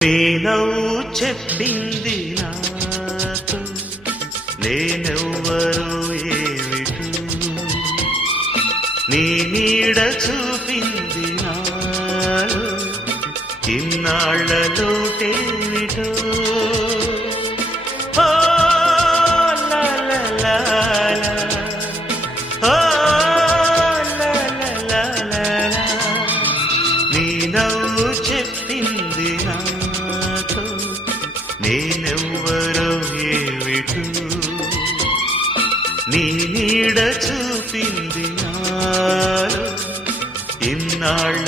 నవ్వు చెప్పింది నాతో నేనెవ్వరో ఏమిటో, నీ నీడ చూపింది నాలో ఇన్నాళ్ళలోటేమిటో. చెప్పింది నాతో నేనెవ్వరో ఏమిటో, నీ నీడ చూపింది నాలో ఇన్నాళ్ళ